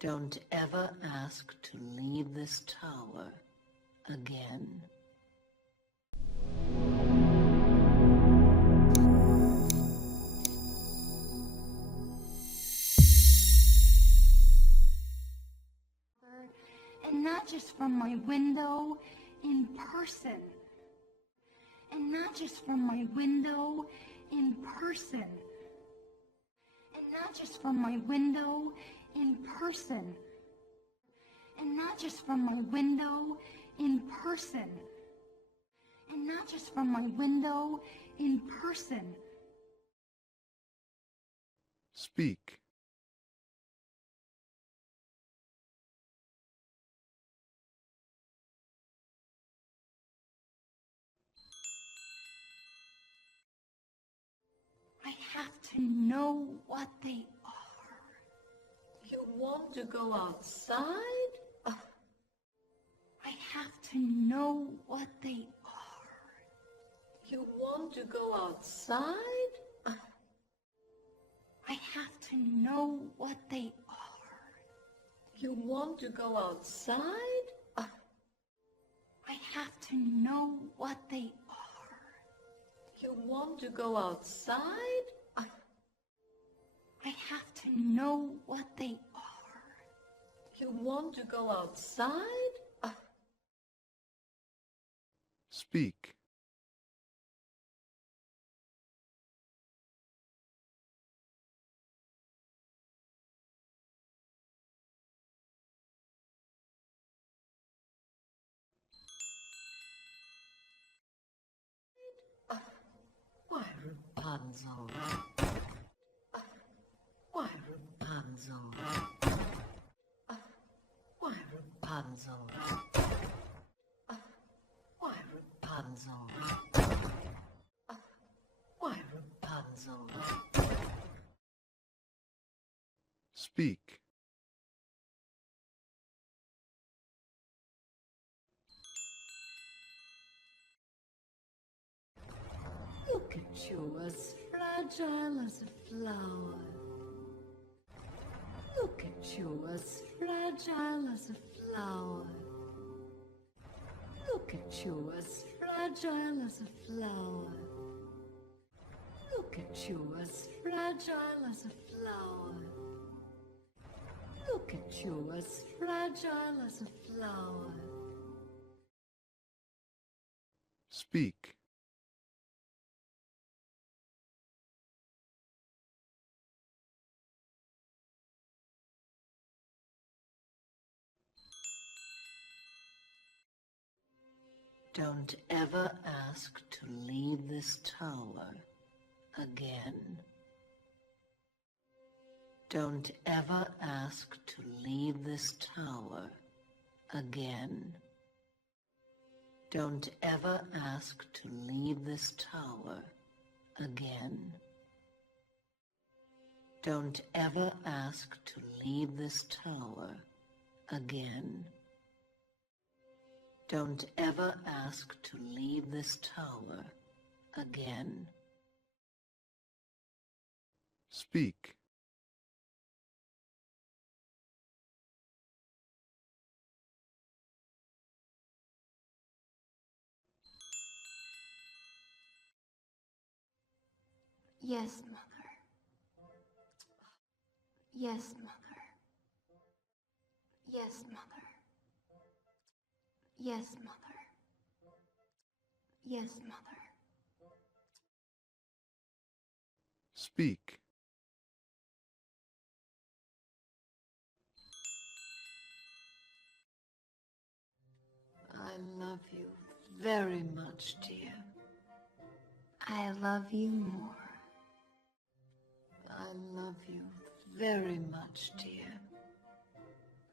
Don't ever ask to leave this tower again. And not just from my window, in person. And not just from my window, in person. And not just from my window, in person. And not just from my window, in person. And not just from my window, in person. Speak. I have to know what they are. You want to go outside? I have to know what they are. You want to go outside? I have to know what they are. You want to go outside? I have to know what they are. You want to go outside? I have to know what they are. You want to go outside? Speak. Why, Rapunzel? Why, Rapunzel? Why, Rapunzel? Why, Rapunzel? Why, Rapunzel? Speak. Look at you, as fragile as a flower. Look at you, as fragile as a flower. Look at you, as fragile as a flower. Look at you, as fragile as a flower. Look at you, as fragile as a flower. Speak. Don't ever ask to leave this tower again. Don't ever ask to leave this tower again. Don't ever ask to leave this tower again. Don't ever ask to leave this tower again. Don't ever ask to leave this tower again. Speak. Yes, Mother. Yes, Mother. Yes, Mother. Yes, Mother. Yes, Mother. Speak. I love you very much, dear. I love you more. I love you very much, dear.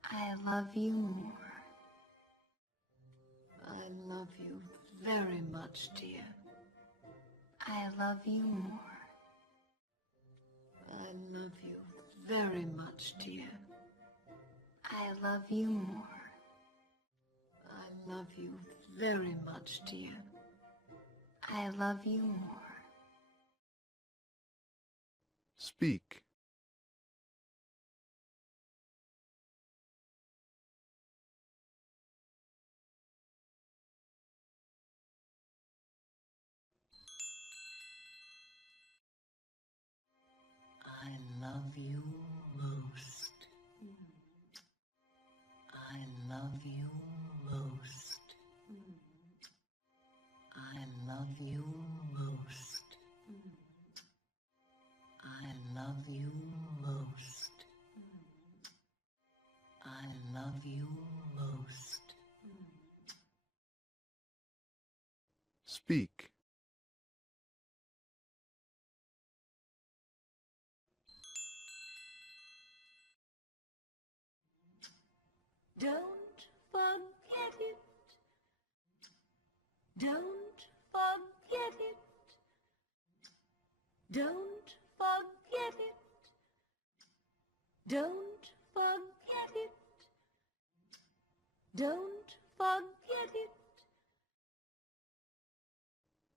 I love you more. I love you very much, dear. I love you more. I love you very much, dear. I love you more. I love you very much, dear. I love you more. Speak. love you most. I love you most. I love you most. I love you most. I love you most. Speak. Don't forget it. Don't forget it. Don't forget it. Don't forget it. Don't forget it.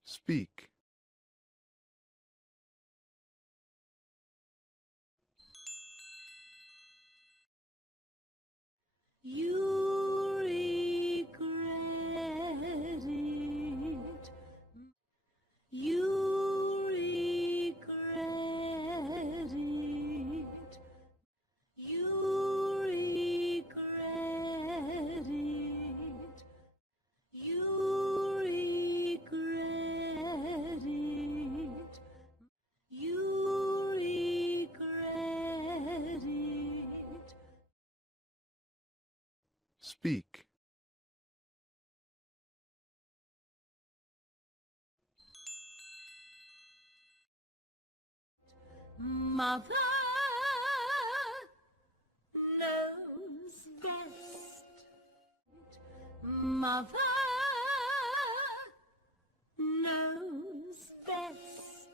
Speak. You regret it. You regret it. You regret it. You regret it. You regret it. Speak. Mother knows best. Mother knows best.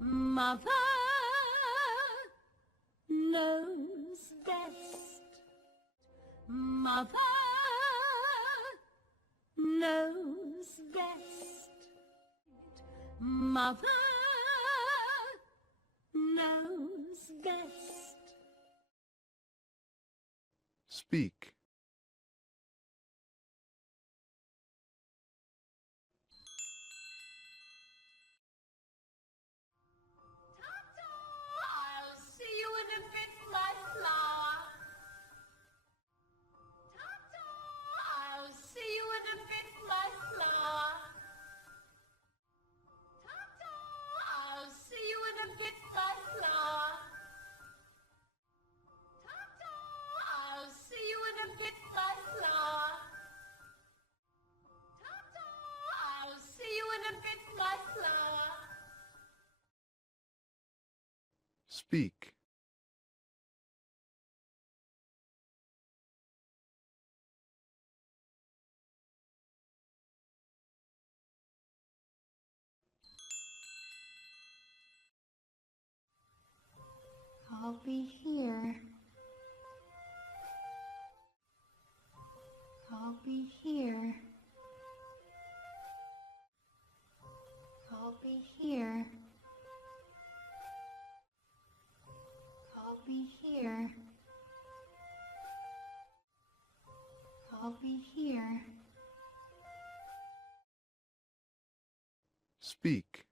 Mother knows best. Mother knows best. Mother knows best. Speak. I'll see you in a bit, my flower. Ta-ta, I'll see you in a bit, my flower. Ta-ta, I'll see you in a bit, my flower. Ta-ta, I'll see you in a bit, my flower. Ta-ta, I'll see you in a bit, my flower. Speak. I'll be here. I'll be here. I'll be here. I'll be here. I'll be here. Speak.